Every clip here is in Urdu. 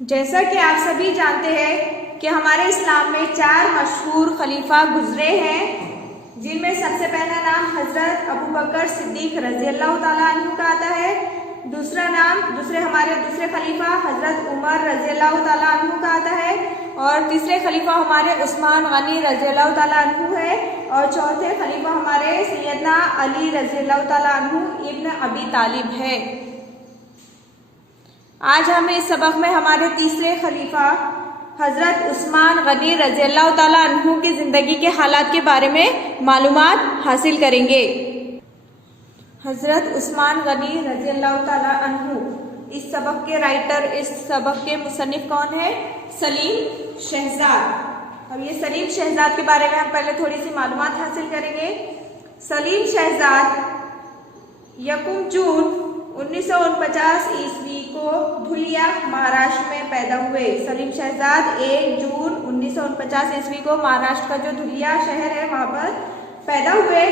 جیسا کہ آپ سبھی جانتے ہیں کہ ہمارے اسلام میں 4 مشہور خلیفہ گزرے ہیں، جن میں سب سے پہلا نام حضرت ابو بکر صدیق رضی اللہ تعالیٰ عنہ کا آتا ہے، دوسرے خلیفہ حضرت عمر رضی اللہ تعالیٰ عنہ کا آتا ہے، اور تیسرے خلیفہ ہمارے عثمان غنی رضی اللہ تعالیٰ عنہ ہے، اور چوتھے خلیفہ ہمارے سیدنا علی رضی اللہ تعالیٰ عنہ ابن ابی طالب ہے۔ آج ہم اس سبق میں ہمارے تیسرے خلیفہ حضرت عثمان غنی رضی اللہ تعالیٰ عنہ کی زندگی کے حالات کے بارے میں معلومات حاصل کریں گے۔ حضرت عثمان غنی رضی اللہ تعالیٰ عنہ، اس سبق کے رائٹر، اس سبق کے مصنف کون ہے؟ سلیم شہزاد۔ اب یہ سلیم شہزاد کے بارے میں ہم پہلے تھوڑی سی معلومات حاصل کریں گے۔ سلیم شہزاد 1 جون 1949 عیسوی کو دھلیا مہاراشٹر میں پیدا ہوئے۔ سلیم شہزاد 1 جون 1949 عیسوی کو مہاراشٹر کا جو دھلیا شہر ہے وہاں پر پیدا ہوئے۔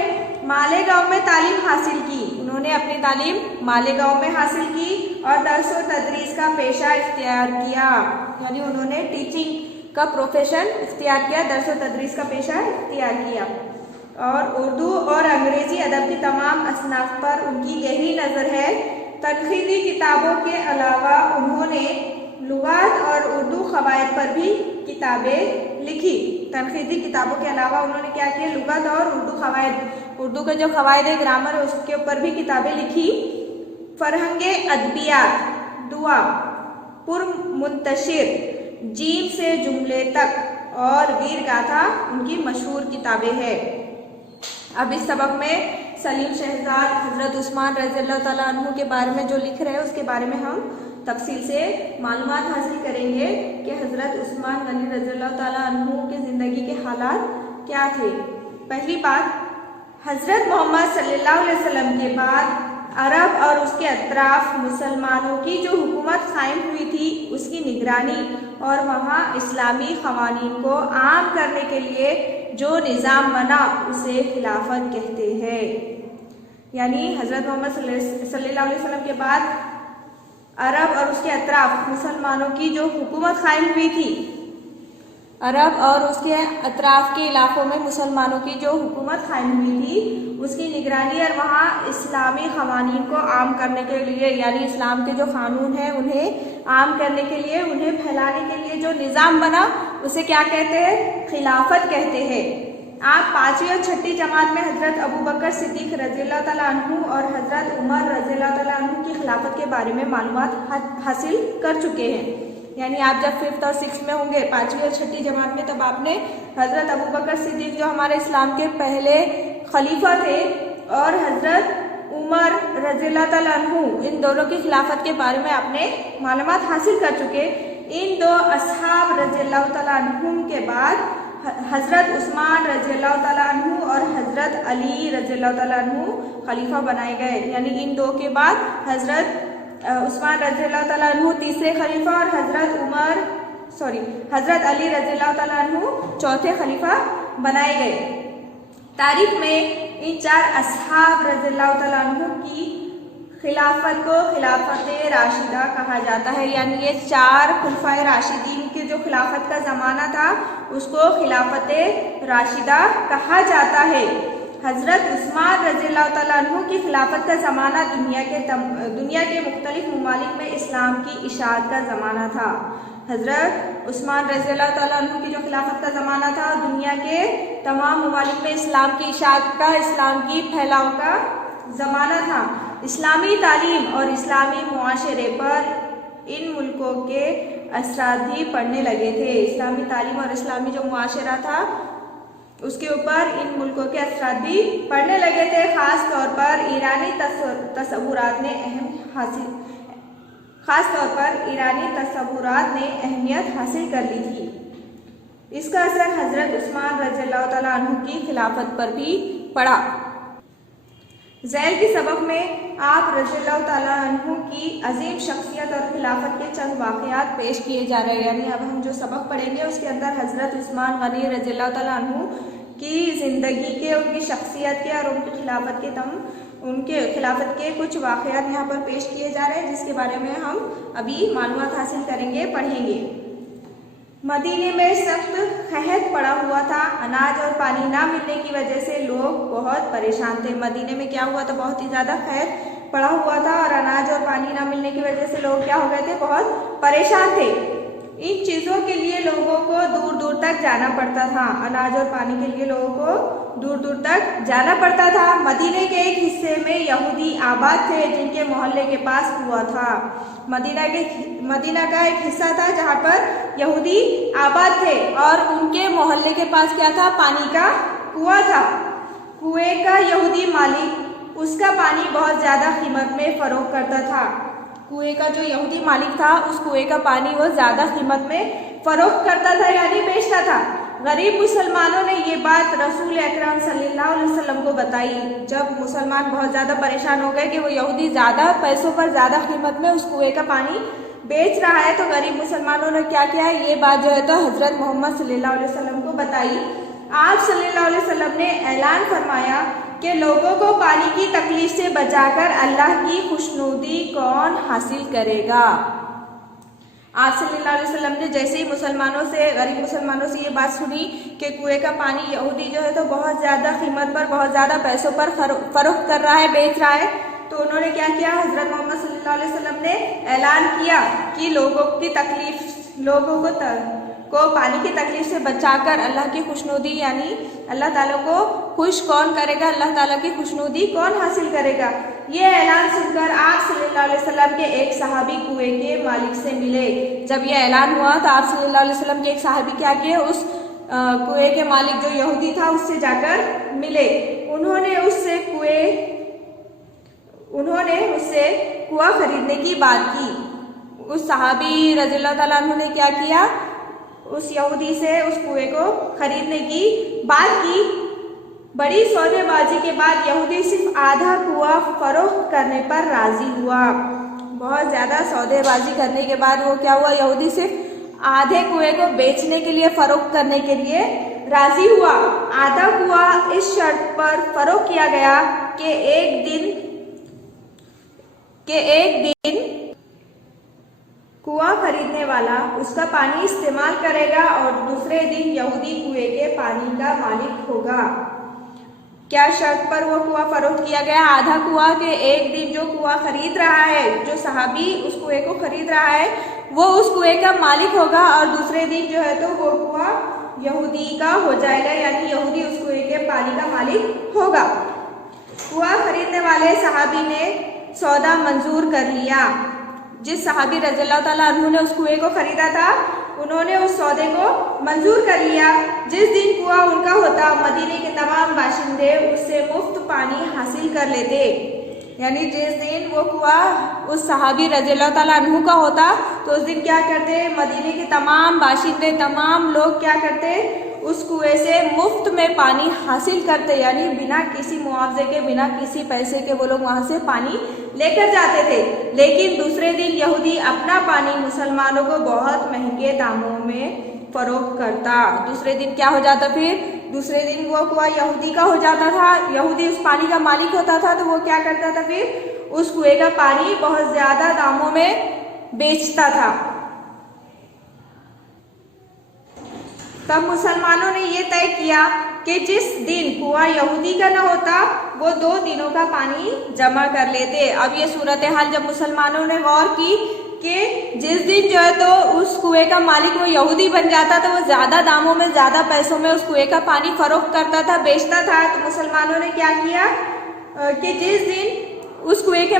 مالیگاؤں میں تعلیم حاصل کی، انہوں نے اپنی تعلیم مالیگاؤں میں حاصل کی اور درس و تدریس کا پیشہ اختیار کیا، یعنی انہوں نے ٹیچنگ کا پروفیشن اختیار کیا، درس و تدریس کا پیشہ اختیار کیا، اور اردو اور انگریزی ادب کی تمام اصناف پر ان کی گہری نظر ہے۔ تنقیدی کتابوں کے علاوہ انہوں نے لغات اور اردو قواعد پر بھی کتابیں لکھی۔ تنقیدی کتابوں کے علاوہ انہوں نے کیا کیا؟ لغت اور اردو قواعد، اردو کے جو قواعد ہے، گرامر ہے، اس کے اوپر بھی کتابیں لکھی۔ فرہنگ ادبیات، دعا، پر منتشر، جیم سے جملے تک اور ویر گاتھا ان کی مشہور کتابیں ہیں۔ اب اس سبق میں سلیم شہزاد حضرت عثمان رضی اللہ تعالیٰ عنہ کے بارے میں جو لکھ رہے ہیں اس کے بارے میں ہم تفصیل سے معلومات حاصل کریں گے کہ حضرت عثمان غنی رضی اللہ تعالیٰ عنہ کی زندگی کے حالات کیا تھے۔ پہلی بات، حضرت محمد صلی اللہ علیہ وسلم کے بعد عرب اور اس کے اطراف مسلمانوں کی جو حکومت قائم ہوئی تھی اس کی نگرانی اور وہاں اسلامی قوانین کو عام کرنے کے لیے جو نظام بنا اسے خلافت کہتے ہیں۔ یعنی حضرت محمد صلی اللہ علیہ وسلم کے بعد عرب اور اس کے اطراف مسلمانوں کی جو حکومت قائم ہوئی تھی، عرب اور اس کے اطراف کے علاقوں میں مسلمانوں کی جو حکومت قائم ہوئی تھی اس کی نگرانی اور وہاں اسلامی قوانین کو عام کرنے کے لیے، یعنی اسلام کے جو قانون ہیں انہیں عام کرنے کے لیے، انہیں پھیلانے کے لیے جو نظام بنا اسے کیا کہتے ہیں؟ خلافت کہتے ہیں۔ آپ 5ویں اور 6ٹھی جماعت میں حضرت ابو بکر صدیق رضی اللہ تعالیٰ عنہ اور حضرت عمر رضی اللہ تعالیٰ عنہ کی خلافت کے بارے میں معلومات حاصل کر چکے ہیں۔ یعنی آپ جب 5th اور 6th میں ہوں گے، 5ویں اور 6ٹھی جماعت میں، تب آپ نے حضرت ابو بکر صدیق جو ہمارے اسلام کے پہلے خلیفہ تھے اور حضرت عمر رضی اللہ تعالیٰ عنہ، ان دونوں کی خلافت کے بارے میں آپ نے معلومات حاصل کر چکے۔ ان 2 اصحاب رضی اللہ تعالیٰ عنہ کے بعد حضرت عثمان رضی اللہ تعالیٰ عنہ اور حضرت علی رضی اللہ تعالیٰ عنہ خلیفہ بنائے گئے، یعنی ان 2 کے بعد حضرت عثمان رضی اللہ تعالیٰ عنہ تیسرے خلیفہ اور حضرت علی رضی اللہ تعالیٰ عنہ چوتھے خلیفہ بنائے گئے۔ تاریخ میں ان 4 اصحاب رضی اللہ تعالیٰ عنہ کی خلافت کو خلافت راشدہ کہا جاتا ہے، یعنی یہ 4 خلفائے راشدین کے جو خلافت کا زمانہ تھا اس کو خلافت راشدہ کہا جاتا ہے۔ حضرت عثمان رضی اللہ تعالیٰ عنہ کی خلافت کا زمانہ دنیا کے مختلف ممالک میں اسلام کی اشاعت کا زمانہ تھا۔ حضرت عثمان رضی اللہ تعالیٰ عنہ کی جو خلافت کا زمانہ تھا دنیا کے تمام ممالک میں اسلام کی اشاعت کا، اسلام کی پھیلاؤ کا زمانہ تھا۔ اسلامی تعلیم اور اسلامی معاشرے پر ان ملکوں کے اثرات بھی پڑنے لگے تھے۔ اسلامی تعلیم اور اسلامی جو معاشرہ تھا اس کے اوپر ان ملکوں کے اثرات بھی پڑنے لگے تھے، خاص طور پر ایرانی تصورات نے اہمیت حاصل کر لی تھی۔ اس کا اثر حضرت عثمان رضی اللہ تعالیٰ عنہ کی خلافت پر بھی پڑا۔ ذیل کے سبق میں آپ رضی اللہ تعالیٰ عنہ کی عظیم شخصیت اور خلافت کے چند واقعات پیش کیے جا رہے ہیں، یعنی اب ہم جو سبق پڑھیں گے اس کے اندر حضرت عثمان غنی رضی اللہ تعالیٰ عنہ کی زندگی کے، ان کی شخصیت کے اور ان کی خلافت کے کچھ واقعات یہاں پر پیش کیے جا رہے ہیں، جس کے بارے میں ہم ابھی معلومات حاصل کریں گے، پڑھیں گے۔ مدینے میں سخت قحط پڑا ہوا تھا، اناج اور پانی نہ ملنے کی وجہ سے لوگ بہت پریشان تھے۔ مدینے میں کیا ہوا تھا؟ بہت ہی زیادہ قحط پڑا ہوا تھا اور اناج اور پانی نہ ملنے کی وجہ سے لوگ کیا ہو گئے تھے؟ بہت پریشان تھے۔ ان چیزوں کے لیے لوگوں کو دور دور تک جانا پڑتا تھا، اناج اور پانی کے لیے لوگوں کو دور دور تک جانا پڑتا تھا۔ مدینے کے ایک حصے میں یہودی آباد تھے جن کے محلے کے پاس کنواں تھا۔ مدینہ کا ایک حصہ تھا جہاں پر یہودی آباد تھے اور ان کے محلے کے پاس کیا تھا؟ پانی کا کنواں تھا۔ کنویں کا یہودی مالک اس کا پانی بہت زیادہ قیمت میں فروخت کرتا تھا۔ کنویں کا جو یہودی مالک تھا اس کنویں کا پانی وہ زیادہ قیمت میں فروخت کرتا تھا، یعنی بیچتا تھا۔ غریب مسلمانوں نے یہ بات رسول اکرم صلی اللہ علیہ وسلم کو بتائی۔ جب مسلمان بہت زیادہ پریشان ہو گئے کہ وہ یہودی زیادہ پیسوں پر زیادہ قیمت میں اس کنویں کا پانی بیچ رہا ہے، تو غریب مسلمانوں نے کیا کیا ہے؟ یہ بات جو ہے تو حضرت محمد صلی اللہ علیہ وسلم کو بتائی۔ آپ صلی اللہ علیہ وسلم نے اعلان فرمایا کہ لوگوں کو پانی کی تکلیف سے بچا کر اللہ کی خوشنودی کون حاصل کرے گا؟ آپ صلی اللہ علیہ وسلم نے جیسے ہی غریب مسلمانوں سے یہ بات سنی کہ کنویں کا پانی یہودی جو ہے تو بہت زیادہ قیمت پر، بہت زیادہ پیسوں پر فروخت کر رہا ہے، بیچ رہا ہے، تو انہوں نے کیا کیا؟ حضرت محمد صلی اللہ علیہ وسلم نے اعلان کیا کہ لوگوں کو پانی کی تکلیف سے بچا کر اللہ کی خوشنودی، یعنی اللہ تعالیٰ کو خوش کون کرے گا، اللہ تعالیٰ کی خوشنودی کون حاصل کرے گا؟ یہ اعلان سن کر آپ صلی اللہ علیہ وسلم کے ایک صحابی کنویں کے مالک سے ملے۔ جب یہ اعلان ہوا تو آپ صلی اللہ علیہ وسلم کے ایک صحابی کیا کیے؟ اس کنویں کے مالک جو یہودی تھا اس سے جا کر ملے۔ انہوں نے اس سے کنواں خریدنے کی بات کی۔ اس صحابی رضی اللہ تعالیٰ عنہ نے کیا کیا؟ اس یہودی سے اس کنویں کو خریدنے کی بات کی۔ بڑی سودے بازی کے بعد یہودی صرف آدھا کنواں فروخت کرنے پر راضی ہوا۔ بہت زیادہ سودے بازی کرنے کے بعد وہ کیا ہوا؟ یہودی صرف آدھے کنویں کو بیچنے کے لیے، فروخت کرنے کے لیے راضی ہوا۔ آدھا کنواں اس شرط پر فروخت کیا گیا کہ ایک دن کنواں خریدنے والا اس کا پانی استعمال کرے گا اور دوسرے دن یہودی کنویں کے پانی کا مالک ہوگا۔ کیا شرط پر وہ کنواں فروخت کیا گیا؟ آدھا کنواں کے ایک دن جو کنواں خرید رہا ہے، جو صحابی اس کنویں کو خرید رہا ہے، وہ اس کنویں کا مالک ہوگا اور دوسرے دن جو ہے تو وہ کنواں یہودی کا ہو جائے گا، یعنی یہودی اس کنویں کے پانی کا مالک ہوگا۔ کنواں خریدنے والے صحابی نے سودا منظور کر لیا۔ جس صحابی رضی اللہ تعالیٰ عنہ نے اس کنویں کو خریدا تھا، انہوں نے اس سودے کو منظور کر لیا۔ جس دن کنواں ان کا ہوتا، مدینے کے تمام باشندے اس سے مفت پانی حاصل کر لیتے۔ یعنی جس دن وہ کنواں اس صحابی رضی اللہ تعالیٰ عنہ کا ہوتا تو اس دن کیا کرتے؟ مدینے کے تمام باشندے، تمام لوگ کیا کرتے؟ اس کنویں سے مفت میں پانی حاصل کرتے، یعنی بنا کسی معاوضے کے، بنا کسی پیسے کے وہ لوگ وہاں سے پانی لے کر جاتے تھے۔ لیکن دوسرے دن یہودی اپنا پانی مسلمانوں کو بہت مہنگے داموں میں فروخت کرتا۔ دوسرے دن کیا ہو جاتا؟ پھر دوسرے دن وہ کنواں یہودی کا ہو جاتا تھا، یہودی اس پانی کا مالک ہوتا تھا، تو وہ کیا کرتا تھا؟ پھر اس کنویں کا پانی بہت زیادہ داموں میں بیچتا تھا۔ تب مسلمانوں نے یہ طے کیا کہ جس دن کنواں یہودی کا نہ ہوتا وہ 2 دنوں کا پانی جمع کر لیتے۔ اب یہ صورتحال جب مسلمانوں نے غور کی کہ جس دن جو ہے تو اس کنویں کا مالک وہ یہودی بن جاتا تو وہ زیادہ داموں میں، زیادہ پیسوں میں اس کنویں کا پانی فروخت کرتا تھا، بیچتا تھا، تو مسلمانوں نے کیا کیا کہ جس دن اس کنویں کے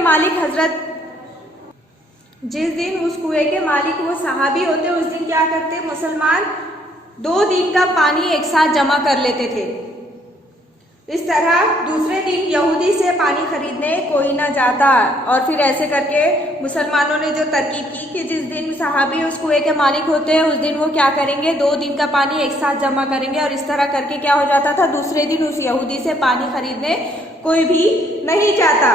مالک وہ صحابی ہوتے، اس دن کیا کرتے؟ مسلمان 2 دن کا پانی ایک ساتھ جمع کر لیتے تھے۔ اس طرح دوسرے دن یہودی سے پانی خریدنے کوئی نہ جاتا، اور پھر ایسے کر کے مسلمانوں نے جو ترکیب کی کہ جس دن صحابی اس کنویں کے مالک ہوتے ہیں اس دن وہ کیا کریں گے؟ 2 دن کا پانی ایک ساتھ جمع کریں گے، اور اس طرح کر کے کیا ہو جاتا تھا؟ دوسرے دن اس یہودی سے پانی خریدنے کوئی بھی نہیں جاتا۔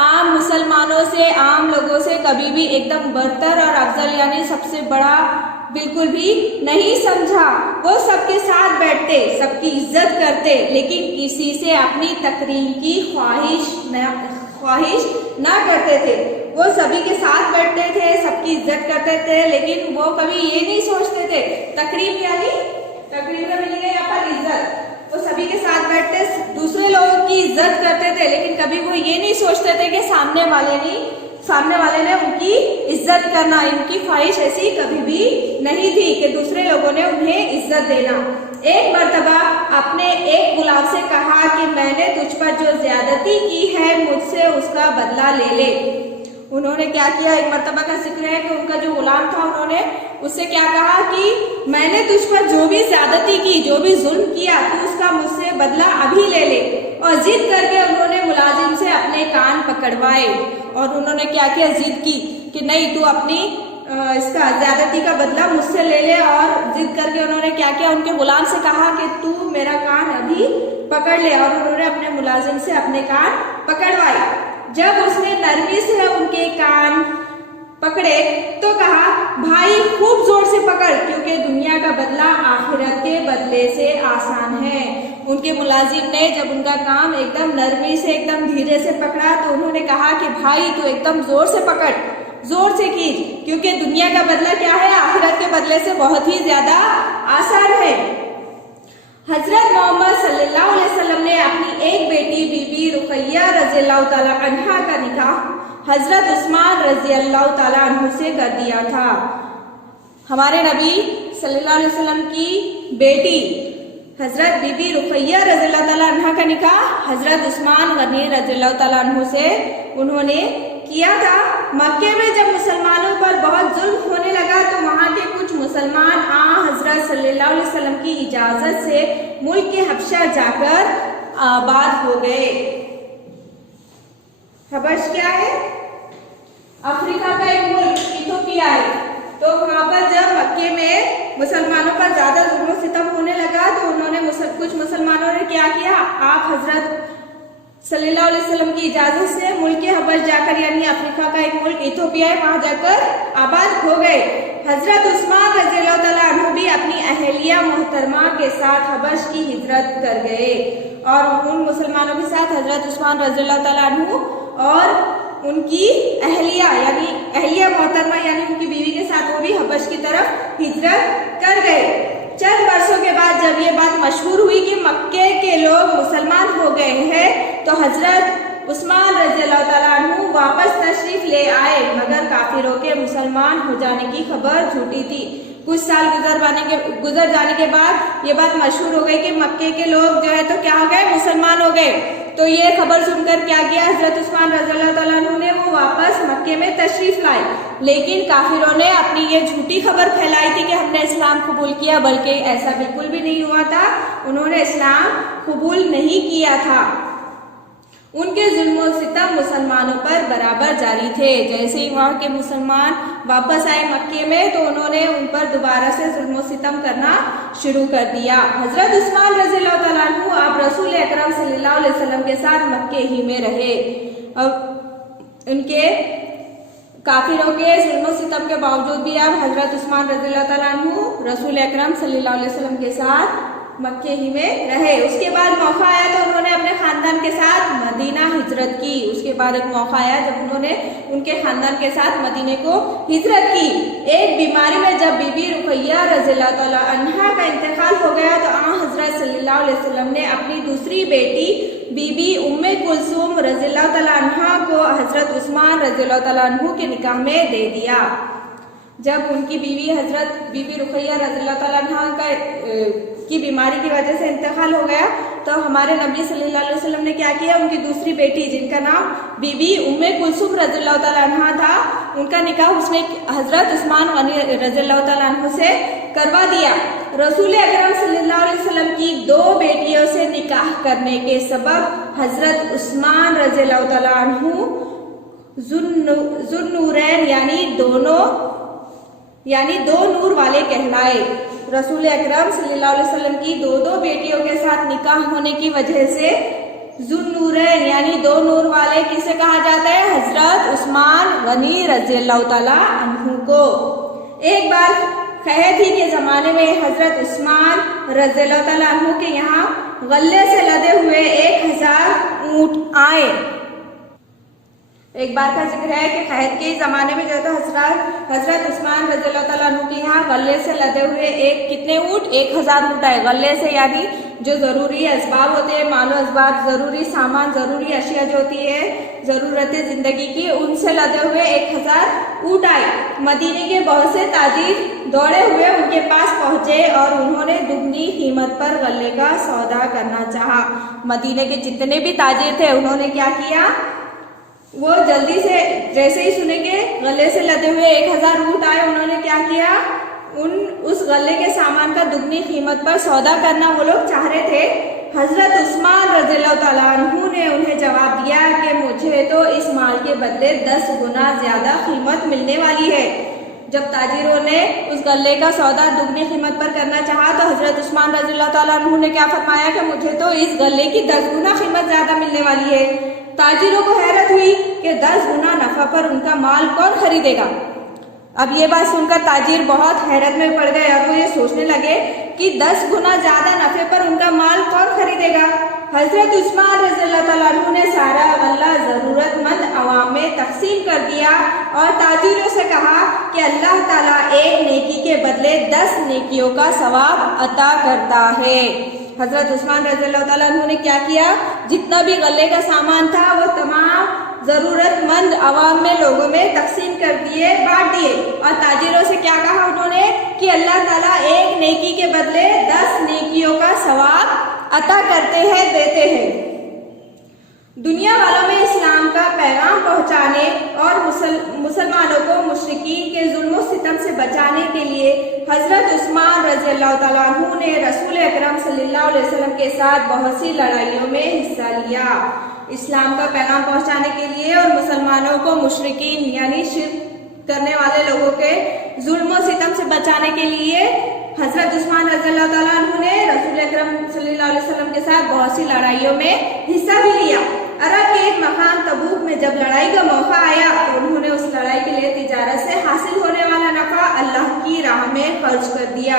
عام مسلمانوں سے، عام لوگوں سے کبھی بھی ایک دم برتر اور افضل یعنی سب سے بڑا بالکل بھی نہیں سمجھا۔ وہ سب کے ساتھ بیٹھتے، سب کی عزت کرتے، لیکن کسی سے اپنی تکریم کی خواہش نہ کرتے تھے۔ وہ سبھی کے ساتھ بیٹھتے تھے، سب کی عزت کرتے تھے، لیکن وہ کبھی یہ نہیں سوچتے تھے، تکریم یعنی تکریم میں ملے گا یہاں پر عزت۔ وہ سبھی کے ساتھ بیٹھتے، دوسرے لوگوں کی عزت کرتے تھے، لیکن کبھی وہ یہ نہیں سوچتے تھے کہ سامنے والے نے ان کی عزت کرنا، ان کی خواہش ایسی کبھی بھی نہیں تھی کہ دوسرے لوگوں نے انہیں عزت دینا۔ ایک مرتبہ اپنے ایک غلام سے کہا کہ میں نے تجھ پر جو زیادتی کی ہے مجھ سے اس کا بدلہ لے لے۔ انہوں نے کیا کیا، ایک مرتبہ کا ذکر ہے کہ ان کا جو غلام تھا انہوں نے اس سے کیا کہا کہ میں نے تجھ پر جو بھی زیادتی کی، جو بھی ظلم کیا، تو اس کا مجھ سے بدلہ ابھی لے لے۔ اور ضد کر کے انہوں نے ملازم سے اپنے کان پکڑوائے، اور انہوں نے کیا کیا، ضد کی کہ نہیں تو اپنی اس کا زیادتی کا بدلہ مجھ سے لے لے۔ اور ضد کر کے انہوں نے کیا کیا، ان کے غلام سے کہا کہ تو میرا کان ابھی پکڑ لے، اور انہوں نے اپنے ملازم سے اپنے کان پکڑوائے۔ جب اس نے نرمی سے ان کے کان پکڑے تو کہا بھائی خوب زور سے پکڑ، کیونکہ دنیا کا بدلہ آخرت کے بدلے سے آسان ہے۔ ان کے ملازم نے جب ان کا کام ایک دم نرمی سے ایک دم دھیرے سے پکڑا تو انہوں نے کہا کہ بھائی تو ایک دم زور سے پکڑ، زور سے کھینچ، کیونکہ دنیا کا بدلہ کیا ہے، آخرت کے بدلے سے بہت ہی زیادہ آسان ہے۔ حضرت محمد صلی اللہ علیہ وسلم نے اپنی ایک بیٹی بی بی رقیہ رضی اللہ تعالی عنہا کا نکاح حضرت عثمان رضی اللہ تعالی عنہ سے کر دیا تھا۔ ہمارے نبی صلی اللہ علیہ وسلم کی بیٹی حضرت بی بی رقیہ رضی اللہ تعالی عنہا کا نکاح حضرت عثمان غنی رضی اللہ تعالی عنہ سے انہوں نے کیا تھا۔ مکے میں جب مسلمانوں پر بہت ظلم ہونے لگا تو وہاں کے کچھ مسلمان حضرت صلی اللہ علیہ وسلم کی اجازت سے ملک کے حبشہ جا کر آباد ہو گئے۔ حبش کیا ہے؟ افریقہ کا ایک ملک، ایتھوپیا ہے۔ تو وہاں پر جب مکے میں مسلمانوں پر زیادہ ظلم و ستم ہونے لگا تو انہوں نے کچھ مسلمانوں نے کیا کیا، آپ حضرت صلی اللہ علیہ وسلم کی اجازت سے ملک حبش جا کر یعنی افریقہ کا ایک ملک ایتھوپیا ہے وہاں جا کر آباد ہو گئے۔ حضرت عثمان رضی اللہ تعالیٰ عنہ بھی اپنی اہلیہ محترمہ کے ساتھ حبش کی ہجرت کر گئے، اور ان مسلمانوں کے ساتھ حضرت عثمان رضی اللہ تعالیٰ عنہ اور ان کی اہلیہ یعنی اہلیہ محترمہ یعنی ان کی بیوی کے ساتھ وہ بھی حبش کی طرف ہجرت کر گئے۔ چند برسوں کے بعد جب یہ بات مشہور ہوئی کہ مکے کے لوگ مسلمان ہو گئے ہیں تو حضرت عثمان رضی اللہ تعالیٰ عنہ واپس تشریف لے آئے، مگر کافروں کے مسلمان ہو جانے کی خبر جھوٹی تھی۔ کچھ سال گزر جانے کے بعد یہ بات مشہور ہو گئی کہ مکے کے لوگ جو ہے تو کیا ہو گئے، مسلمان ہو گئے۔ تو یہ خبر سن کر کیا کیا، حضرت عثمان رضی اللہ تعالیٰ عنہ نے وہ واپس مکے میں تشریف لائے، لیکن کافروں نے اپنی یہ جھوٹی خبر پھیلائی تھی کہ ہم نے اسلام قبول کیا، بلکہ ایسا بالکل بھی نہیں ہوا تھا، انہوں نے اسلام قبول نہیں کیا تھا۔ ان کے ظلم و ستم مسلمانوں پر برابر جاری تھے۔ جیسے ہی وہاں کے مسلمان واپس آئے مکے میں تو انہوں نے ان پر دوبارہ سے ظلم و ستم کرنا شروع کر دیا۔ حضرت عثمان رضی اللہ تعالیٰ عنہ آپ رسول اکرم صلی اللہ علیہ وسلم کے ساتھ مکے ہی میں رہے۔ اب ان کے کافروں کے ظلم و ستم کے باوجود بھی اب حضرت عثمان رضی اللہ تعالیٰ عنہ رسول اکرم صلی اللہ علیہ وسلم کے ساتھ مکے ہی میں رہے۔ اس کے بعد موقع آیا تو انہوں نے اپنے خاندان کے ساتھ مدینہ ہجرت کی۔ اس کے بعد ایک موقع آیا جب انہوں نے ان کے خاندان کے ساتھ مدینے کو ہجرت کی۔ ایک بیماری میں جب بی بی رقیہ رضی اللہ تعالیٰ عنہا کا انتقال ہو گیا تو حضرت صلی اللہ علیہ وسلم نے اپنی دوسری بیٹی بی بی ام کلثوم رضی اللہ تعالیٰ عنہا کو حضرت عثمان رضی اللہ تعالیٰ عنہ کے نکاح میں دے دیا۔ جب ان کی بیوی حضرت بی بی رقیہ رضی اللہ تعالیٰ عنہا کی بیماری کی وجہ سے انتقال ہو گیا تو ہمارے نبی صلی اللہ علیہ وسلم نے کیا کیا، ان کی دوسری بیٹی جن کا نام بی بی ام کلثوم رضی اللہ تعالیٰ عنہا تھا، ان کا نکاح اس نے حضرت عثمان غنی رضی اللہ تعالیٰ عنہ سے کروا دیا۔ رسول اکرم صلی اللہ علیہ وسلم کی دو بیٹیوں سے نکاح کرنے کے سبب حضرت عثمان رضی اللہ تعالیٰ عنہ ذوالنورین یعنی دو نور والے کہلائے۔ رسول اکرم صلی اللہ علیہ وسلم کی دو بیٹیوں کے ساتھ نکاح ہونے کی وجہ سے ذوالنورین یعنی دو نور والے کسے کہا جاتا ہے؟ حضرت عثمان غنی رضی اللہ تعالیٰ عنہ کو۔ ایک بار قحط ہی کے زمانے میں حضرت عثمان رضی اللہ تعالیٰ عنہ کے یہاں غلے سے لدے ہوئے 1000 اونٹ آئے۔ ایک بار کا ذکر ہے کہ قحط کے زمانے میں جو ہے تو حضرت عثمان رضی اللہ تعالیٰ عنہ کے یہاں غلے سے لدے ہوئے کتنے اونٹ؟ 1000 اونٹ آئے۔ غلے سے یعنی جو ضروری اسباب ہوتے ہیں، مال و اسباب، ضروری سامان، ضروری اشیاء جو ہوتی ہے ضرورت زندگی کی، ان سے لدے ہوئے 1000 اونٹ آئے۔ مدینے کے بہت سے تاجر دوڑے ہوئے ان کے پاس پہنچے اور انہوں نے دگنی قیمت پر غلے کا سودا کرنا چاہا۔ مدینے کے جتنے بھی تاجر تھے انہوں نے کیا کیا؟ وہ جلدی سے جیسے ہی سنے کہ غلے سے لدے ہوئے 1000 اونٹ آئے، انہوں نے کیا کیا؟ اس غلے کے سامان کا دگنی قیمت پر سودا کرنا وہ لوگ چاہ رہے تھے۔ حضرت عثمان رضی اللہ تعالیٰ عنہ نے انہیں جواب دیا کہ مجھے تو اس مال کے بدلے 10 گنا زیادہ قیمت ملنے والی ہے۔ جب تاجروں نے اس غلے کا سودا دگنی قیمت پر کرنا چاہا تو حضرت عثمان رضی اللہ تعالیٰ عنہ نے کیا فرمایا کہ مجھے تو اس غلے کی 10 گنا قیمت زیادہ ملنے والی ہے۔ تاجروں کو حیرت ہوئی کہ 10 گنا نفع پر ان کا مال کون خریدے گا؟ اب یہ بات سن کر تاجر بہت حیرت میں پڑ گئے اور وہ یہ سوچنے لگے کہ 10 گنا زیادہ نفع پر ان کا مال کون خریدے گا؟ حضرت عثمان رضی اللہ تعالیٰ عنہ نے سارا غلہ ضرورت مند عوام میں تقسیم کر دیا اور تاجروں سے کہا کہ اللہ تعالیٰ ایک نیکی کے بدلے 10 نیکیوں کا ثواب عطا کرتا ہے۔ حضرت عثمان رضی اللہ تعالیٰ عنہ نے کیا کیا؟ جتنا بھی غلے کا سامان تھا وہ تمام ضرورت مند عوام میں لوگوں میں تقسیم کر دیے، بانٹ دیے، اور تاجروں سے کیا کہا انہوں نے کہ اللہ تعالیٰ ایک نیکی کے بدلے 10 نیکیوں کا ثواب عطا کرتے ہیں، دیتے ہیں۔ دنیا والوں میں اسلام کا پیغام پہنچانے اور مسلمانوں کو مشرکین کے ظلم و ستم سے بچانے کے لیے حضرت عثمان رضی اللہ تعالیٰ عنہ نے رسول اکرم صلی اللہ علیہ وسلم کے ساتھ بہت سی لڑائیوں میں حصہ لیا۔ اسلام کا پیغام پہنچانے کے لیے اور مسلمانوں کو مشرکین یعنی شرک کرنے والے لوگوں کے ظلم و ستم سے بچانے کے لیے حضرت عثمان رضی اللہ تعالیٰ عنہ نے رسول اکرم صلی اللہ علیہ وسلم کے ساتھ بہت سی لڑائیوں میں حصہ بھی لیا۔ عرب کے ایک مقام تبوک میں جب لڑائی کا موقع آیا تو انہوں نے اس لڑائی کے لیے تجارت سے حاصل ہونے والا نفع اللہ کی راہ میں خرچ کر دیا۔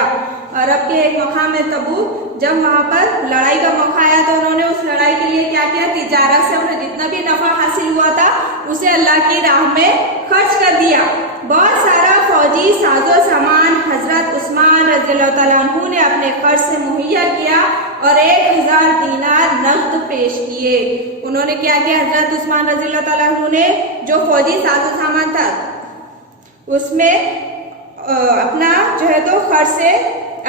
عرب کے ایک مقام میں تبوک جب وہاں پر لڑائی کا موقع آیا تو انہوں نے اس لڑائی کے لیے کیا کیا؟ تجارت سے انہیں جتنا بھی نفع حاصل ہوا تھا اسے اللہ کی راہ میں خرچ کر دیا۔ بہت سارا فوجی ساز و سامان حضرت عثمان رضی اللہ تعالیٰ عنہ نے اپنے خرچ سے مہیا کیا اور 1000 دینار نقد پیش کیے۔ انہوں نے کیا کیا؟ حضرت عثمان رضی اللہ تعالیٰ عنہ نے جو فوجی ساز و سامان تھا اس میں اپنا جو ہے تو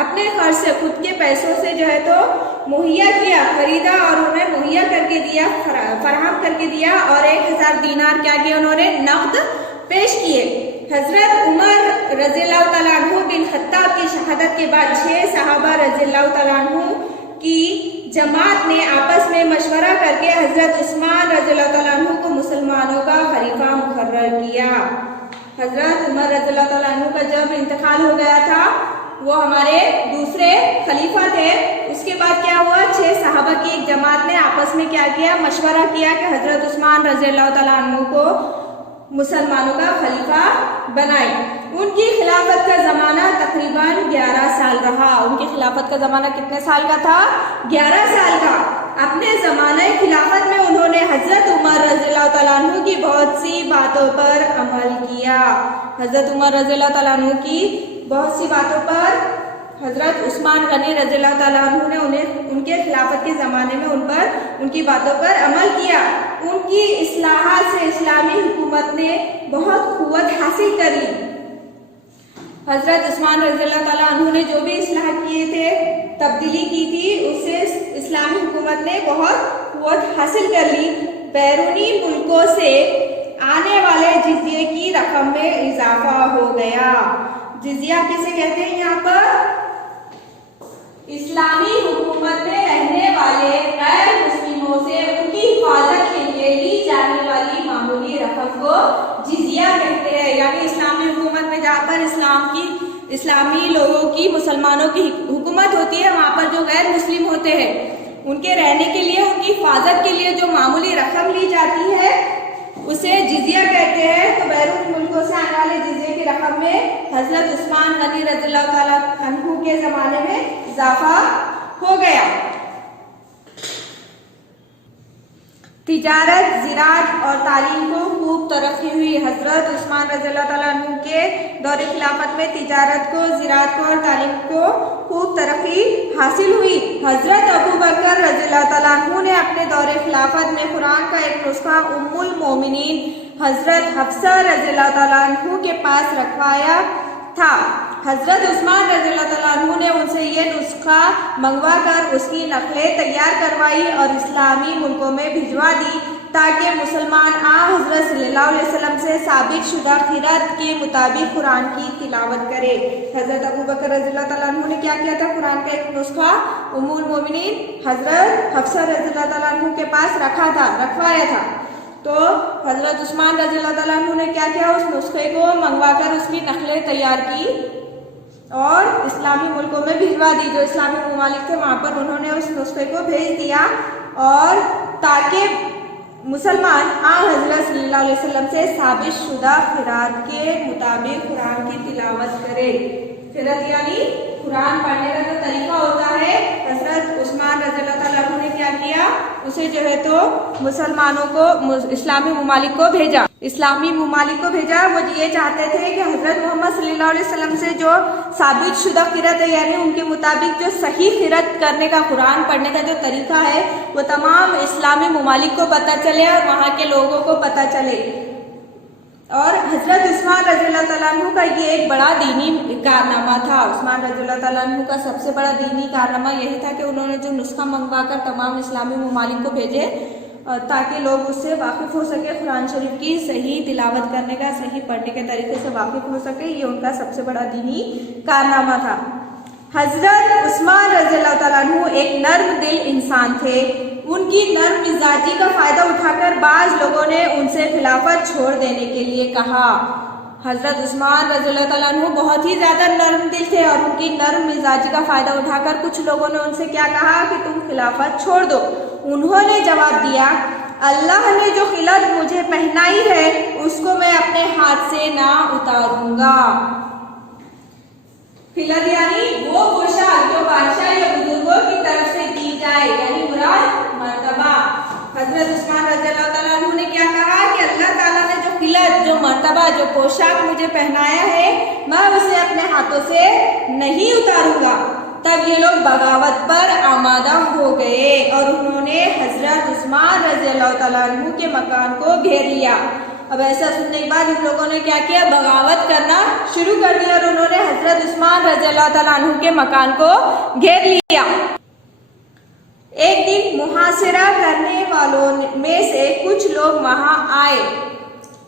اپنے خرچ سے خود کے پیسوں سے جو ہے تو مہیا کیا، خریدا اور انہیں مہیا کر کے دیا، فراہم کر کے دیا، اور 1000 دینار کیا کیا انہوں نے؟ نقد پیش کیے۔ حضرت عمر رضی اللہ تعالیٰ عنہ بن خطاب کی شہادت کے بعد 6 صحابہ رضی اللہ تعالیٰ عنہ کی جماعت نے آپس میں مشورہ کر کے حضرت عثمان رضی اللہ تعالیٰ عنہ کو مسلمانوں کا خلیفہ مقرر کیا۔ حضرت عمر رضی اللہ تعالیٰ عنہ کا جب انتقال ہو گیا تھا، وہ ہمارے دوسرے خلیفہ تھے، اس کے بعد کیا ہوا؟ 6 صحابہ کی ایک جماعت نے آپس میں کیا کیا؟ مشورہ کیا کہ حضرت عثمان رضی اللہ تعالیٰ عنہ کو مسلمانوں کا خلیفہ بنائے۔ ان کی خلافت کا زمانہ تقریباً 11 سال رہا۔ ان کی خلافت کا زمانہ کتنے سال کا تھا؟ 11 سال کا۔ اپنے زمانہ خلافت میں انہوں نے حضرت عمر رضی اللہ تعالیٰ عنہ کی بہت سی باتوں پر عمل کیا۔ حضرت عمر رضی اللہ تعالیٰ عنہ کی بہت سی باتوں پر حضرت عثمان غنی رضی اللہ تعالیٰ عنہ نے ان کے خلافت کے زمانے میں ان کی باتوں پر عمل کیا۔ ان کی اصلاحات سے اسلامی حکومت نے بہت قوت حاصل کری۔ حضرت عثمان رضی اللہ تعالیٰ عنہ نے جو بھی اصلاح کیے تھے، تبدیلی کی تھی، اس سے اسلامی حکومت نے بہت قوت حاصل کر لی۔ بیرونی ملکوں سے آنے والے جزیے کی رقم میں اضافہ ہو گیا۔ جزیہ کسے کہتے ہیں؟ یہاں پر اسلامی حکومت میں رہنے والے غیر مسلموں سے ان کی حفاظت کے لیے لی جانے والی معمولی رقم کو جزیہ کہتے ہیں۔ یعنی اسلامی حکومت میں جہاں پر اسلامی لوگوں کی، مسلمانوں کی حکومت ہوتی ہے، وہاں پر جو غیر مسلم ہوتے ہیں ان کے رہنے کے لیے، ان کی حفاظت کے لیے جو معمولی رقم لی جاتی ہے اسے جزیہ کہتے ہیں۔ تو بیرون ملکوں سے آنے والے جزیے کی رقم میں حضرت عثمان غنی رضی اللہ تعالیٰ عنہ کے زمانے میں اضافہ ہو گیا۔ تجارت، زراعت اور تعلیم کو خوب ترقی ہوئی۔ حضرت عثمان رضی اللہ تعالیٰ عنہ کے دور خلافت میں تجارت کو، زراعت کو اور تعلیم کو خوب ترقی حاصل ہوئی۔ حضرت ابو بکر رضی اللہ تعالیٰ عنہ نے اپنے دور خلافت میں قرآن کا ایک نسخہ ام المومنین حضرت حفصہ رضی اللہ تعالیٰ عنہ کے پاس رکھوایا تھا۔ حضرت عثمان رضی اللہ تعالیٰ عنہ نے ان سے یہ نسخہ منگوا کر اس کی نقلیں تیار کروائی اور اسلامی ملکوں میں بھجوا دی تاکہ مسلمان حضرت صلی اللہ علیہ وسلم سے ثابت شدہ قرأت کے مطابق قرآن کی تلاوت کرے۔ حضرت ابو بکر رضی اللہ تعالیٰ عنہ نے کیا کیا تھا؟ قرآن کا ایک نسخہ ام المومنین حضرت حفصہ رضی اللہ تعالیٰ عنہ کے پاس رکھوایا تھا۔ تو حضرت عثمان رضی اللہ تعالیٰ عنہ نے کیا کیا؟ اس نسخے کو منگوا کر اس کی نقلیں تیار کی اور اسلامی ملکوں میں بھجوا دی۔ جو اسلامی ممالک تھے وہاں پر انہوں نے اس نسخے کو بھیج دیا اور تاکہ مسلمان حضرت صلی اللہ علیہ وسلم سے ثابت شدہ قرأت کے مطابق قرآن کی تلاوت کرے۔ قرأت یعنی قرآن پڑھنے کا جو طریقہ ہوتا ہے، حضرت عثمان رضی اللہ تعالیٰ عنہ نے کیا کیا؟ اسے جو ہے تو مسلمانوں کو، اسلامی ممالک کو بھیجا۔ وہ یہ چاہتے تھے کہ حضرت محمد صلی اللہ علیہ وسلم سے جو ثابت شدہ قرأت ہے، یعنی ان کے مطابق جو صحیح قرأت کرنے کا، قرآن پڑھنے کا جو طریقہ ہے، وہ تمام اسلامی ممالک کو پتہ چلے اور وہاں کے لوگوں کو پتہ چلے۔ اور حضرت عثمان رضی اللہ تعالیٰ عنہ کا یہ ایک بڑا دینی کارنامہ تھا۔ عثمان رضی اللہ تعالیٰ عنہ کا سب سے بڑا دینی کارنامہ یہی تھا کہ انہوں نے جو نسخہ منگوا کر تمام اسلامی ممالک کو بھیجے تاکہ لوگ اس سے واقف ہو سکے، قرآن شریف کی صحیح تلاوت کرنے کا، صحیح پڑھنے کے طریقے سے واقف ہو سکے۔ یہ ان کا سب سے بڑا دینی کارنامہ تھا۔ حضرت عثمان رضی اللہ تعالیٰ عنہ ایک نرم دل انسان تھے۔ ان کی نرم مزاجی کا فائدہ اٹھا کر بعض لوگوں نے ان سے خلافت چھوڑ دینے کے لیے کہا۔ حضرت عثمان رضی اللہ تعالیٰ عنہ بہت ہی زیادہ نرم دل تھے اور ان کی نرم مزاجی کا فائدہ اٹھا کر کچھ لوگوں نے ان سے کیا کہا کہ تم خلافت چھوڑ دو۔ انہوں نے جواب دیا، اللہ نے جو خلعت مجھے پہنائی ہے اس کو میں اپنے ہاتھ سے نہ اتاروں گا۔ خلعت یعنی وہ پوشاک جو بادشاہ یا بزرگوں کی طرف سے دی جائے، یعنی مراد مرتبہ۔ حضرت عثمان رضی اللہ تعالیٰ عنہ نے کیا کہا کہ اللہ تعالیٰ نے جو خلعت، جو مرتبہ، جو پوشاک مجھے پہنایا ہے، میں اسے اپنے ہاتھوں سے نہیں اتاروں گا۔ تب یہ لوگ بغاوت پر آمادہ ہو گئے اور انہوں نے حضرت عثمان رضی اللہ تعالیٰ عنہ کے مکان کو گھیر لیا۔ اب ایسا سننے کے بعد ان لوگوں نے کیا کیا؟ بغاوت کرنا شروع کر دیا اور انہوں نے حضرت عثمان رضی اللہ تعالیٰ عنہ کے مکان کو گھیر لیا۔ ایک دن محاصرہ کرنے والوں میں سے کچھ لوگ وہاں آئے۔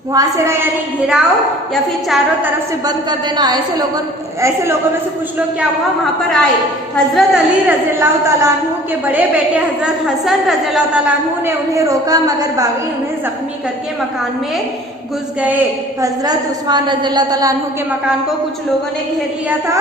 محاصرہ یعنی گھیراؤ یا پھر چاروں طرف سے بند کر دینا۔ ایسے لوگوں میں سے کچھ لوگ کیا ہوا؟ وہاں پر آئے۔ حضرت علی رضی اللہ تعالیٰ عنہ کے بڑے بیٹے حضرت حسن رضی اللہ تعالیٰ عنہ نے انہیں روکا، مگر باغی انہیں زخمی کر کے مکان میں گھس گئے۔ حضرت عثمان رضی اللہ تعالیٰ عنہ کے مکان کو کچھ لوگوں نے گھیر لیا تھا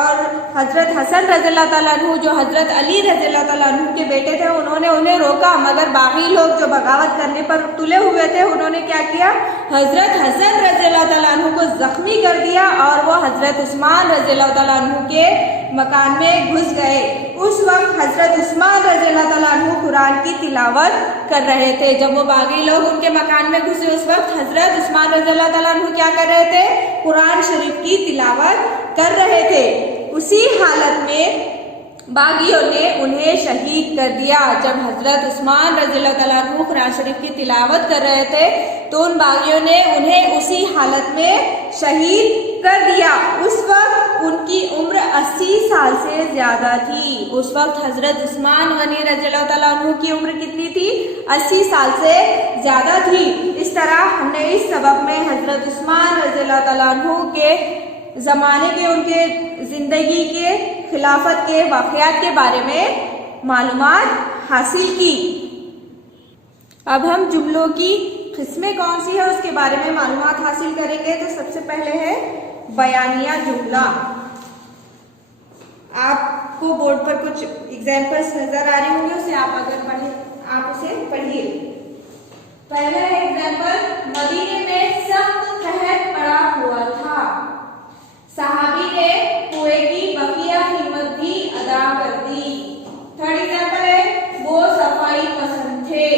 اور حضرت حسن رضی اللہ تعالیٰ عنہ جو حضرت علی رضی اللہ تعالیٰ عنہ کے بیٹے تھے انہوں نے انہیں روکا، مگر باغی لوگ جو بغاوت کرنے پر تلے ہوئے تھے انہوں نے کیا کیا؟ حضرت حسن رضی اللہ تعالیٰ عنہ کو زخمی کر دیا اور وہ حضرت عثمان رضی اللہ تعالیٰ عنہ کے مکان میں گھس گئے۔ اس وقت حضرت عثمان رضی اللہ تعالیٰ عنہ قرآن کی تلاوت کر رہے تھے۔ جب وہ باغی لوگ ان کے مکان میں گھسے اس وقت حضرت عثمان رضی اللہ تعالیٰ عنہ کیا کر رہے تھے؟ قرآن شریف کی تلاوت کر رہے تھے۔ اسی حالت میں باغیوں نے انہیں شہید کر دیا۔ جب حضرت عثمان رضی اللہ تعالیٰ عنہ قرآن شریف کی تلاوت کر رہے تھے تو ان باغیوں نے انہیں اسی حالت میں شہید کر دیا۔ اس وقت ان کی عمر 80 سال سے زیادہ تھی۔ اس وقت حضرت عثمان غنی رضی اللہ تعالیٰ عنہ کی عمر کتنی تھی؟ 80 سال سے زیادہ تھی۔ اس طرح ہم نے اس سبق میں حضرت عثمان رضی اللہ تعالیٰ عنہ کے زمانے کے، ان کے زندگی کے، خلافت کے واقعات کے بارے میں معلومات حاصل کی۔ اب ہم جملوں کی قسمیں کون سی ہے اس کے بارے میں معلومات حاصل کریں گے۔ تو سب سے پہلے ہے بیانیہ جملہ۔ آپ کو بورڈ پر کچھ ایگزامپلس نظر آ رہے ہوں گے، اسے آپ اگر پڑھیں آپ اسے پڑھیے۔ پہلا ہے ایگزامپل، مدینے میں سخت قحط پڑا ہوا تھا، صحابی نے کنویں کی بقیہ قیمت بھی ادا کر دی۔ تھرڈ ایگزامپل ہے، وہ صفائی پسند تھے۔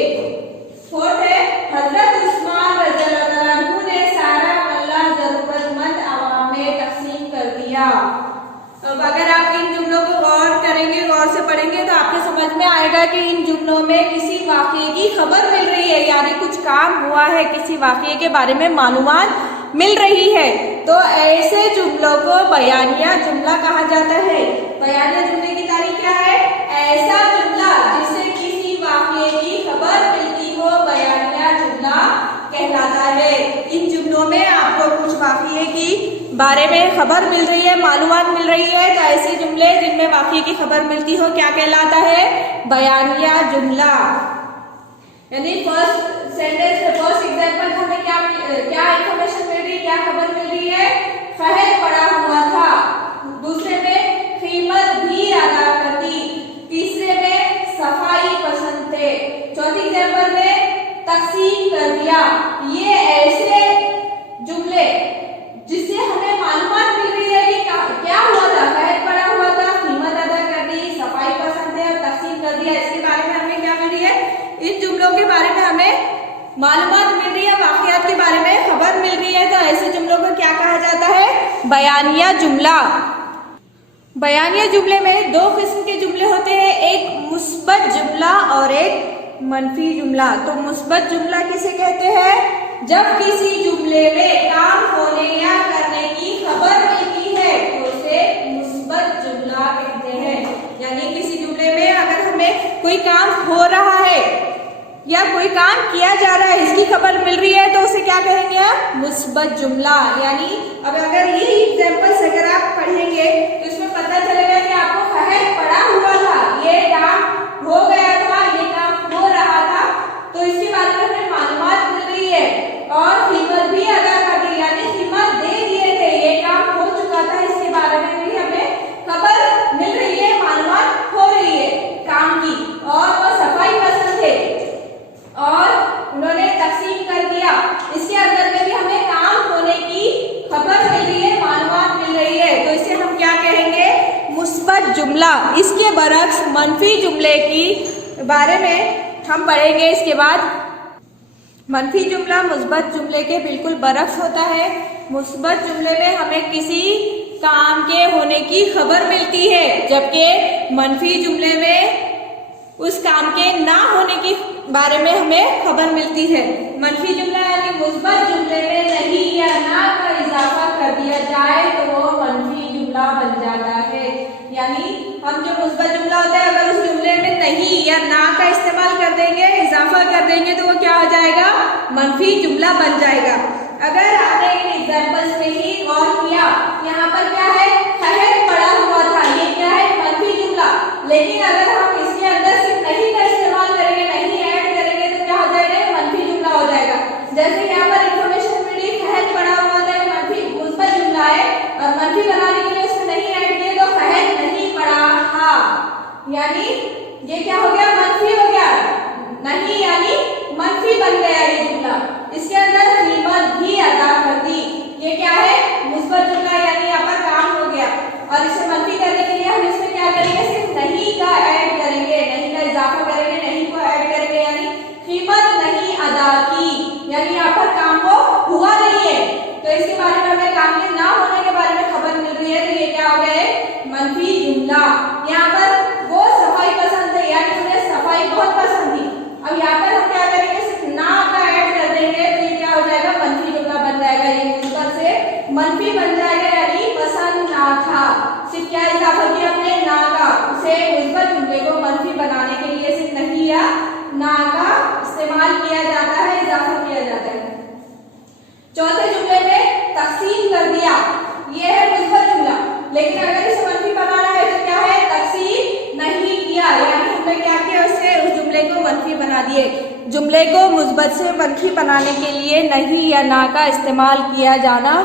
فورتھ ہے، حضرت عثمان رضی اللہ عنہ نے سارا غلہ ضرورت مند عوام میں تقسیم کر دیا۔ اب اگر آپ ان جملوں کو غور کریں گے، غور سے پڑھیں گے تو آپ کو سمجھ میں آئے گا کہ ان جملوں میں کسی واقعے کی خبر مل رہی ہے، یعنی کچھ کام ہوا ہے، کسی واقعے کے بارے میں معلومات مل رہی ہے۔ تو ایسے جملوں کو بیانیہ جملہ کہا جاتا ہے۔ بیانیہ جملے کی تعریف کیا ہے؟ ایسا جملہ جس سے کسی واقعے کی خبر ملتی ہو بیانیہ جملہ کہلاتا ہے۔ ان جملوں میں آپ کو کچھ واقعے کی بارے میں خبر مل رہی ہے، معلومات مل رہی ہے، تو ایسے جملے جن میں واقعے کی خبر ملتی ہو کیا کہلاتا ہے؟ بیانیہ جملہ۔ یعنی فرسٹ سینٹینس میں فرسٹ ایگزامپل ہمیں کیا انفارمیشن مل رہی ہے، کیا خبر مل رہی ہے؟ قحط پڑا ہوا تھا۔ دوسرے میں قیمت بھی ادا کر دی۔ تیسرے میں صفائی پسند تھے۔ چوتھی ایگزامپل میں تقسیم کر دیا۔ یہ ایسے جملے جس سے ہمیں معلومات مل رہی ہے کہ کیا ہوا تھا، قحط پڑا ہوا تھا، قیمت ادا کر دی، صفائی پسند ہے اور تقسیم کر دیا، اس کے بارے میں ہمیں کیا مل رہی ہے؟ ان جملوں کے بارے میں ہمیں معلومات مل رہی ہے، واقعات کے بارے میں خبر مل رہی ہے، تو ایسے جملوں کو کیا کہا جاتا ہے؟ بیانیہ جملہ۔ بیانیہ جملے میں دو قسم کے جملے ہوتے ہیں، ایک مثبت جملہ اور ایک منفی جملہ۔ تو مثبت جملہ کسے کہتے ہیں؟ جب کسی جملے میں کام ہونے یا کرنے کی خبر ملتی ہے تو اسے مثبت جملہ کہتے ہیں۔ یعنی کسی جملے میں اگر ہمیں کوئی کام ہو رہا ہے یا کوئی کام کیا جا رہا ہے، اس کی خبر مل رہی ہے تو اسے کیا کہیں گے؟ مثبت جملہ۔ یعنی اب اگر یہ ایگزامپلس اگر آپ پڑھیں گے تو اس میں پتہ چلے گا کہ آپ کو قحط پڑا ہوا تھا، یہ کام ہو گیا تھا، یہ کام ہو رہا تھا، تو اس کے بارے میں ہمیں معلومات مل رہی ہے اور قیمت بھی ادا کر دی، یعنی قیمت دے دیے تھے، یہ کام ہو چکا تھا، اس کے بارے میں بھی ہمیں خبر مل رہی ہے، معلومات ہو رہی ہے کام کی۔ اور وہ صفائی پسند تھے اور انہوں نے تقسیم کر دیا، اس کے اندر میں بھی ہمیں کام ہونے کی خبر مل رہی ہے، معلومات مل رہی ہے، تو اسے ہم کیا کہیں گے؟ مثبت جملہ۔ اس کے برعکس منفی جملے کی بارے میں ہم پڑھیں گے اس کے بعد۔ منفی جملہ مثبت جملے کے بالکل برعکس ہوتا ہے۔ مثبت جملے میں ہمیں کسی کام کے ہونے کی خبر ملتی ہے، جبکہ منفی جملے میں اس کام کے نہ ہونے کی بارے میں ہمیں خبر ملتی ہے۔ منفی جملہ یعنی مثبت جملے میں نہیں یا نہ کا اضافہ کر دیا جائے تو وہ منفی جملہ بن جاتا ہے۔ یعنی ہم جو مثبت جملہ ہوتا ہے اگر اس جملے میں نہیں یا نہ کا استعمال کر دیں گے، اضافہ کر دیں گے تو وہ کیا ہو جائے گا؟ منفی جملہ بن جائے گا۔ اگر آپ نے ان ایگزامپلس میں ہی غور کیا، یہاں پر کیا ہے؟ قحط پڑا ہوا تھا، یہ کیا ہے؟ منفی جملہ۔ لیکن اگر ہم اس کے اندر صرف نہیں کا استعمال کریں گے، نہیں ایڈ کریں گے تو کیا ہو جائے گا؟ منفی جملہ ہو جائے گا۔ جیسے یہاں پر انفارمیشن ملی قحط پڑا ہوا تھا، یہ منفی مثبت جملہ ہے اور منفی بنانے کے لیے اس میں نہیں ایڈ کیے تو قحط نہیں پڑا تھا، یعنی یہ کیا ہو گیا؟ منفی ہو گیا، نہیں یعنی منفی بن گیا یہ جملہ۔ اس کے اندر قیمت بھی ادا کر دی، یہ کیا ہے؟ مثبت جملہ، یعنی یہاں پر کام ہو گیا۔ اور اسے منفی کرنے کے لیے ہم اس میں کیا کریں گے؟ صرف نہیں کا ایڈ کریں گے، نہیں کا اضافہ کریں گے، نہیں کو ایڈ کریں گے، یعنی قیمت نہیں ادا کی، یعنی یہاں پر کام کو ہوا نہیں ہے، تو اس کے بارے میں ہمیں کام کے نہ ہونے کے بارے میں خبر مل رہی ہے، تو یہ کیا ہو گئے؟ منفی جملہ۔ یہاں پر وہ صفائی پسند تھے، یعنی انہیں صفائی بہت پسند تھی۔ اب یہاں پر ہم کیا کریں گے؟ صرف نہ کا ایڈ کر دیں گے تو یہ کیا ہو جائے گا؟ منفی جملہ بن جائے گا، یہ مثبت سے منفی بن جائے گا، یعنی پسند نہ تھا۔ صرف کیا اضافہ کیا ہم نے؟ نہ کا۔ اسے مثبت جملے کو منفی بنانے کے لیے صرف نہیں یا نہ کا استعمال کیا جاتا ہے، اضافہ کیا جاتا ہے۔ چوتھے جملے میں تقسیم کر دیا، یہ ہے مثبت جملہ، لیکن اگر اسے منفی بنانا ہے تو کیا ہے؟ تقسیم نہیں کیا، یعنی ہم نے کیا کیا؟ اسے اس جملے کو منفی بنا دیے۔ جملے کو مثبت سے منفی بنانے کے لیے نہیں یا نہ کا استعمال کیا جانا